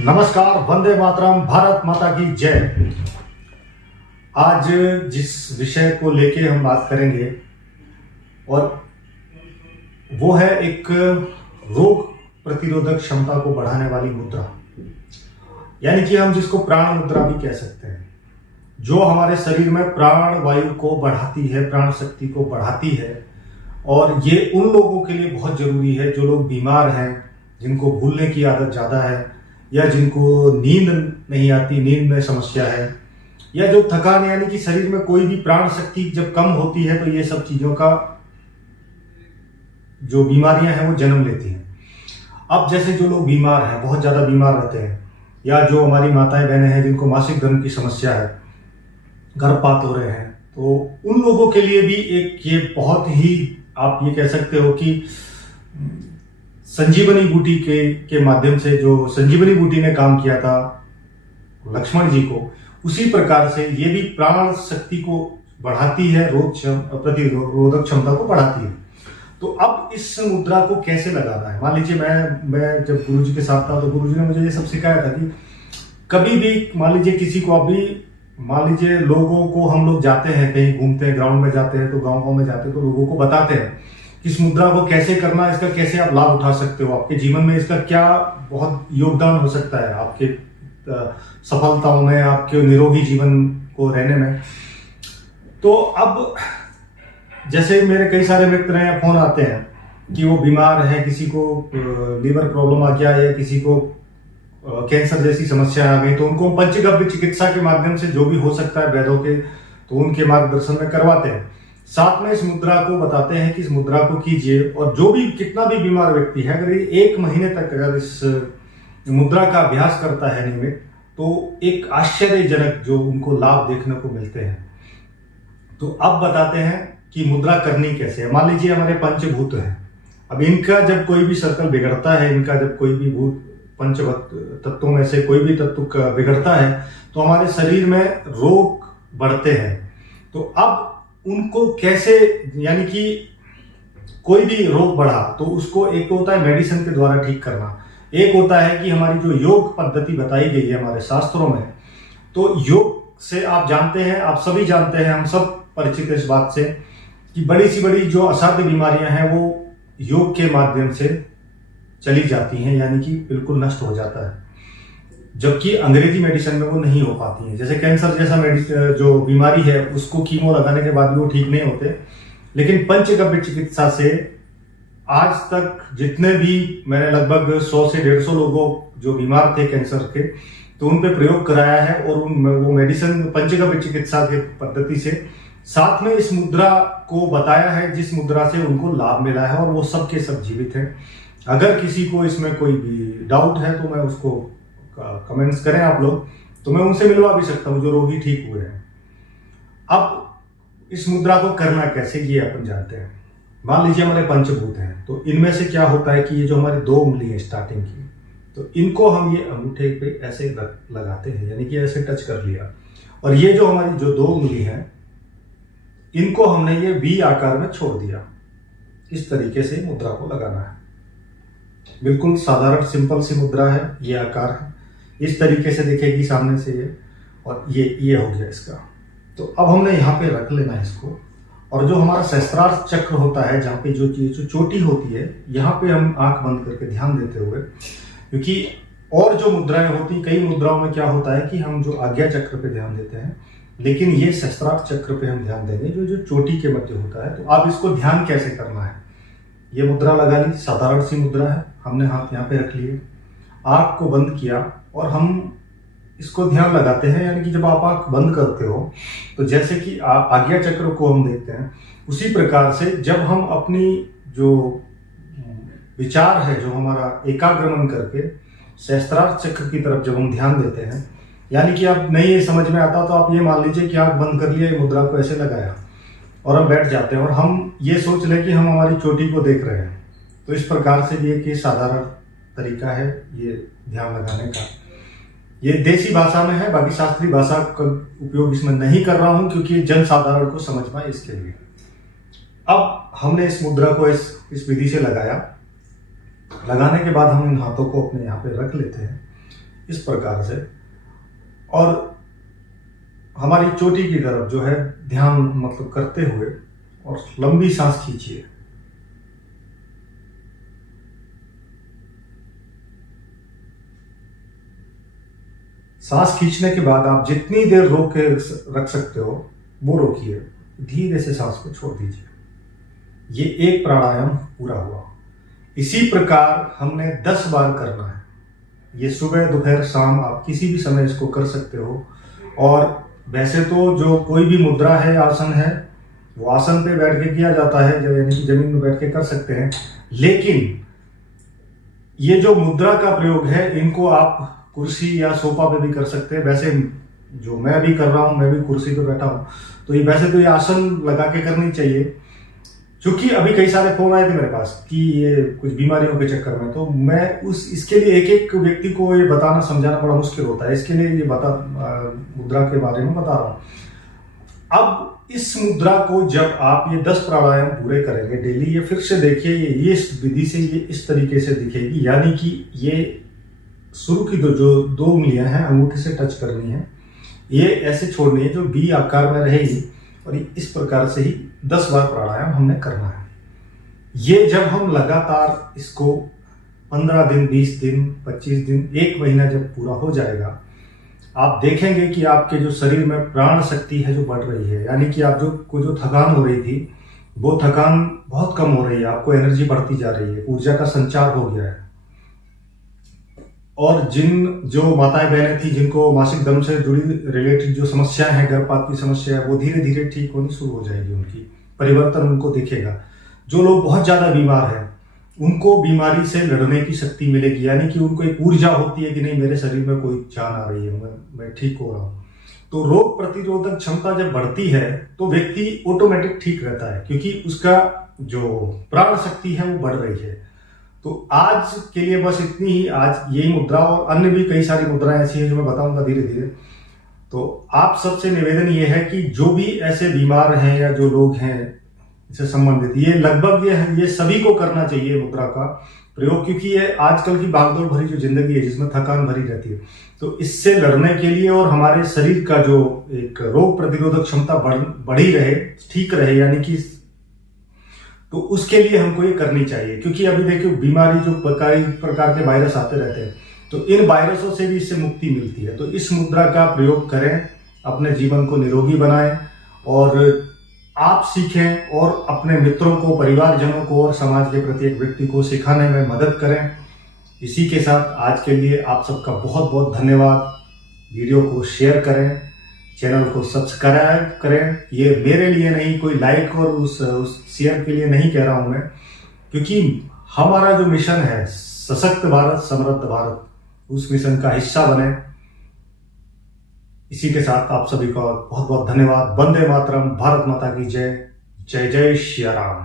नमस्कार, वंदे मातरम, भारत माता की जय। आज जिस विषय को लेके हम बात करेंगे और वो है एक रोग प्रतिरोधक क्षमता को बढ़ाने वाली मुद्रा, यानी कि हम जिसको प्राण मुद्रा भी कह सकते हैं, जो हमारे शरीर में प्राण वायु को बढ़ाती है, प्राण शक्ति को बढ़ाती है। और ये उन लोगों के लिए बहुत जरूरी है जो लोग बीमार हैं, जिनको भूलने की आदत ज़्यादा है, या जिनको नींद नहीं आती, नींद में समस्या है, या जो थकान, यानी कि शरीर में कोई भी प्राण शक्ति जब कम होती है तो ये सब चीज़ों का जो बीमारियां हैं वो जन्म लेती हैं। अब जैसे जो लोग बीमार हैं, बहुत ज़्यादा बीमार रहते हैं, या जो हमारी माताएं बहनें हैं जिनको मासिक धर्म की समस्या है, गर्भपात हो रहे हैं, तो उन लोगों के लिए भी एक ये बहुत ही, आप ये कह सकते हो कि संजीवनी बूटी के माध्यम से, जो संजीवनी बूटी ने काम किया था लक्ष्मण जी को, उसी प्रकार से ये भी प्राण शक्ति को बढ़ाती है, प्रतिरोधक क्षमता को बढ़ाती है। तो अब इस मुद्रा को कैसे लगाना है? मान लीजिए मैं जब गुरुजी के साथ था तो गुरुजी ने मुझे ये सब सिखाया था कि कभी भी मान लीजिए किसी को, अभी मान लीजिए लोगों को, हम लोग जाते हैं कहीं घूमते हैं, ग्राउंड में जाते हैं, तो गाँव में जाते हैं तो लोगों को बताते हैं इस मुद्रा को कैसे करना है, इसका कैसे आप लाभ उठा सकते हो, आपके जीवन में इसका क्या बहुत योगदान हो सकता है, आपके सफलताओं में, आपके निरोगी जीवन को रहने में। तो अब जैसे मेरे कई सारे मित्र हैं, फोन आते हैं कि वो बीमार है, किसी को लीवर प्रॉब्लम आ गया, या किसी को कैंसर जैसी समस्या आ गई, तो उनको पंचगव्य चिकित्सा के माध्यम से जो भी हो सकता है वैद्यों के, तो उनके मार्गदर्शन में करवाते हैं। साथ में इस मुद्रा को बताते हैं कि इस मुद्रा को कीजिए, और जो भी कितना भी बीमार व्यक्ति है, अगर ये 1 महीने तक अगर इस मुद्रा का अभ्यास करता है नियमित, तो एक आश्चर्यजनक जो उनको लाभ देखने को मिलते हैं। तो अब बताते हैं कि मुद्रा करनी कैसे है। मान लीजिए हमारे पंचभूत हैं, अब इनका जब कोई भी सर्कल बिगड़ता है, इनका जब कोई भी भूत, पंच तत्वों में से कोई भी तत्व बिगड़ता है, तो हमारे शरीर में रोग बढ़ते हैं। तो अब उनको कैसे, यानी कि कोई भी रोग बढ़ा तो उसको, एक तो होता है मेडिसिन के द्वारा ठीक करना, एक होता है कि हमारी जो योग पद्धति बताई गई है हमारे शास्त्रों में, तो योग से आप जानते हैं, आप सभी जानते हैं, हम सब परिचित हैं इस बात से कि बड़ी सी बड़ी जो असाध्य बीमारियां हैं वो योग के माध्यम से चली जाती हैं, यानी कि बिल्कुल नष्ट हो जाता है, जबकि अंग्रेजी मेडिसिन में वो नहीं हो पाती है। जैसे कैंसर जैसा जो बीमारी है, उसको कीमो लगाने के बाद भी वो ठीक नहीं होते, लेकिन पंचगव्य चिकित्सा से आज तक जितने भी, मैंने लगभग 100 से 150 लोगों जो बीमार थे कैंसर के, तो उन पे प्रयोग कराया है, और वो मेडिसिन पंचगव्य चिकित्सा के पद्धति से, साथ में इस मुद्रा को बताया है, जिस मुद्रा से उनको लाभ मिला है, और वो सब के सब जीवित हैं। अगर किसी को इसमें कोई भी डाउट है तो मैं उसको कमेंट्स करें आप लोग, तो मैं उनसे मिलवा भी सकता हूं जो रोगी ठीक हुए हैं। अब इस मुद्रा को करना कैसे, ये अपन जानते हैं। मान लीजिए हमारे पंचभूत हैं, तो इनमें से क्या होता है कि ये जो हमारी 2 उंगली है स्टार्टिंग की, तो इनको हम ये अंगूठे पे ऐसे लगाते हैं, यानी कि ऐसे टच कर लिया, और ये जो हमारी जो 2 उंगली है, इनको हमने ये वी आकार में छोड़ दिया। इस तरीके से मुद्रा को लगाना है। बिल्कुल साधारण सिंपल सी मुद्रा है, ये आकार है, इस तरीके से दिखेगी सामने से ये, और ये हो गया इसका। तो अब हमने यहाँ पे रख लेना है इसको, और जो हमारा सहस्त्रार चक्र होता है, जहाँ पे जो चोटी होती है, यहाँ पे हम आंख बंद करके ध्यान देते हुए, क्योंकि और जो मुद्राएं होती, कई मुद्राओं में क्या होता है कि हम जो आज्ञा चक्र पे ध्यान देते हैं, लेकिन ये सहस्त्रार चक्र पे हम ध्यान देंगे जो चोटी के मध्य होता है। तो आप इसको ध्यान कैसे करना है, ये मुद्रा लगा ली, साधारण सी मुद्रा है, हमने हाथ यहाँ पे रख लिए, आंख को बंद किया, और हम इसको ध्यान लगाते हैं। यानी कि जब आप आंख बंद करते हो, तो जैसे कि आप आज्ञा चक्र को हम देखते हैं, उसी प्रकार से जब हम अपनी जो विचार है, जो हमारा एकाग्रमन करके सहस्त्रार चक्र की तरफ जब हम ध्यान देते हैं, यानी कि आप नहीं ये समझ में आता तो आप ये मान लीजिए कि आंख बंद कर लिया, मुद्रा को ऐसे लगाया, और हम बैठ जाते हैं, और हम ये सोच लें कि हम हमारी चोटी को देख रहे हैं। तो इस प्रकार से ये कि साधारण तरीका है ये ध्यान लगाने का। ये देसी भाषा में है, बाकी शास्त्रीय भाषा का उपयोग इसमें नहीं कर रहा हूं, क्योंकि जन साधारण को समझ पाए इसके लिए। अब हमने इस मुद्रा को इस विधि से लगाया, लगाने के बाद हम इन हाथों को अपने यहाँ पे रख लेते हैं। इस प्रकार से, और हमारी चोटी की तरफ जो है ध्यान मतलब करते हुए और लंबी सांस खींचिए। सांस खींचने के बाद आप जितनी देर रोक के रख सकते हो वो रोकिए, धीरे से सांस को छोड़ दीजिए। ये एक प्राणायाम पूरा हुआ। इसी प्रकार हमने 10 बार करना है। ये सुबह दोपहर शाम आप किसी भी समय इसको कर सकते हो। और वैसे तो जो कोई भी मुद्रा है, आसन है, वो आसन पे बैठ के किया जाता है, जो यानी कि जमीन में बैठ के कर सकते हैं। लेकिन ये जो मुद्रा का प्रयोग है, इनको आप कुर्सी या सोफा पे भी कर सकते हैं। वैसे जो मैं अभी कर रहा हूँ, मैं भी कुर्सी पे बैठा हूँ, तो ये वैसे तो ये आसन लगा के करनी चाहिए। क्योंकि अभी कई सारे फोन आए थे मेरे पास कि ये कुछ बीमारियों के चक्कर में, तो मैं इसके लिए एक एक व्यक्ति को ये बताना समझाना बड़ा मुश्किल होता है। इसके लिए ये मुद्रा के बारे में बता रहा हूँ। अब इस मुद्रा को जब आप ये 10 प्राणायाम पूरे करेंगे डेली, ये फिर से देखिए, ये इस विधि से ये इस तरीके से दिखेगी। यानी कि ये शुरू की जो 2 उंगलियां हैं अंगूठे से टच करनी है, ये ऐसे छोड़नी है जो बी आकार में रहेगी, और इस प्रकार से ही 10 बार प्राणायाम हमने करना है। ये जब हम लगातार इसको 15 दिन, 20 दिन, 25 दिन, 1 महीना जब पूरा हो जाएगा, आप देखेंगे कि आपके जो शरीर में प्राण शक्ति है जो बढ़ रही है। यानी कि आप जो थकान हो रही थी, वो थकान बहुत कम हो रही है, आपको एनर्जी बढ़ती जा रही है, ऊर्जा का संचार हो गया है। और जो माताएं बहनें थी जिनको मासिक धर्म से जुड़ी रिलेटेड जो समस्याएं हैं, गर्भपात की समस्या है, वो धीरे धीरे ठीक होनी शुरू हो जाएगी, उनकी परिवर्तन उनको दिखेगा। जो लोग बहुत ज्यादा बीमार हैं, उनको बीमारी से लड़ने की शक्ति मिलेगी। यानी कि उनको एक ऊर्जा होती है कि नहीं, मेरे शरीर में कोई जान आ रही है, मैं ठीक हो रहा हूँ। तो रोग प्रतिरोधक क्षमता जब बढ़ती है तो व्यक्ति ऑटोमेटिक ठीक रहता है, क्योंकि उसका जो प्राण शक्ति है वो बढ़ रही है। तो आज के लिए बस इतनी ही। आज यही मुद्रा और अन्य भी कई सारी मुद्राएं ऐसी हैं जो मैं बताऊंगा धीरे धीरे। तो आप सबसे निवेदन ये है कि जो भी ऐसे बीमार हैं या जो लोग हैं इससे संबंधित, ये लगभग ये सभी को करना चाहिए मुद्रा का प्रयोग, क्योंकि ये आजकल की भागदौड़ भरी जो जिंदगी है जिसमें थकान भरी रहती है, तो इससे लड़ने के लिए और हमारे शरीर का जो एक रोग प्रतिरोधक क्षमता बढ़ी रहे, ठीक रहे, यानी कि तो उसके लिए हमको ये करनी चाहिए। क्योंकि अभी देखिए बीमारी जो कई प्रकार के वायरस आते रहते हैं, तो इन वायरसों से भी इससे मुक्ति मिलती है। तो इस मुद्रा का प्रयोग करें, अपने जीवन को निरोगी बनाएं और आप सीखें और अपने मित्रों को, परिवारजनों को और समाज के प्रत्येक व्यक्ति को सिखाने में मदद करें। इसी के साथ आज के लिए आप सबका बहुत बहुत धन्यवाद। वीडियो को शेयर करें, चैनल को सब्सक्राइब करें। ये मेरे लिए नहीं, कोई लाइक और उस शेयर के लिए नहीं कह रहा हूं मैं, क्योंकि हमारा जो मिशन है सशक्त भारत समृद्ध भारत, उस मिशन का हिस्सा बने। इसी के साथ आप सभी का बहुत बहुत धन्यवाद। वंदे मातरम। भारत माता की जय। जय जय श्री राम।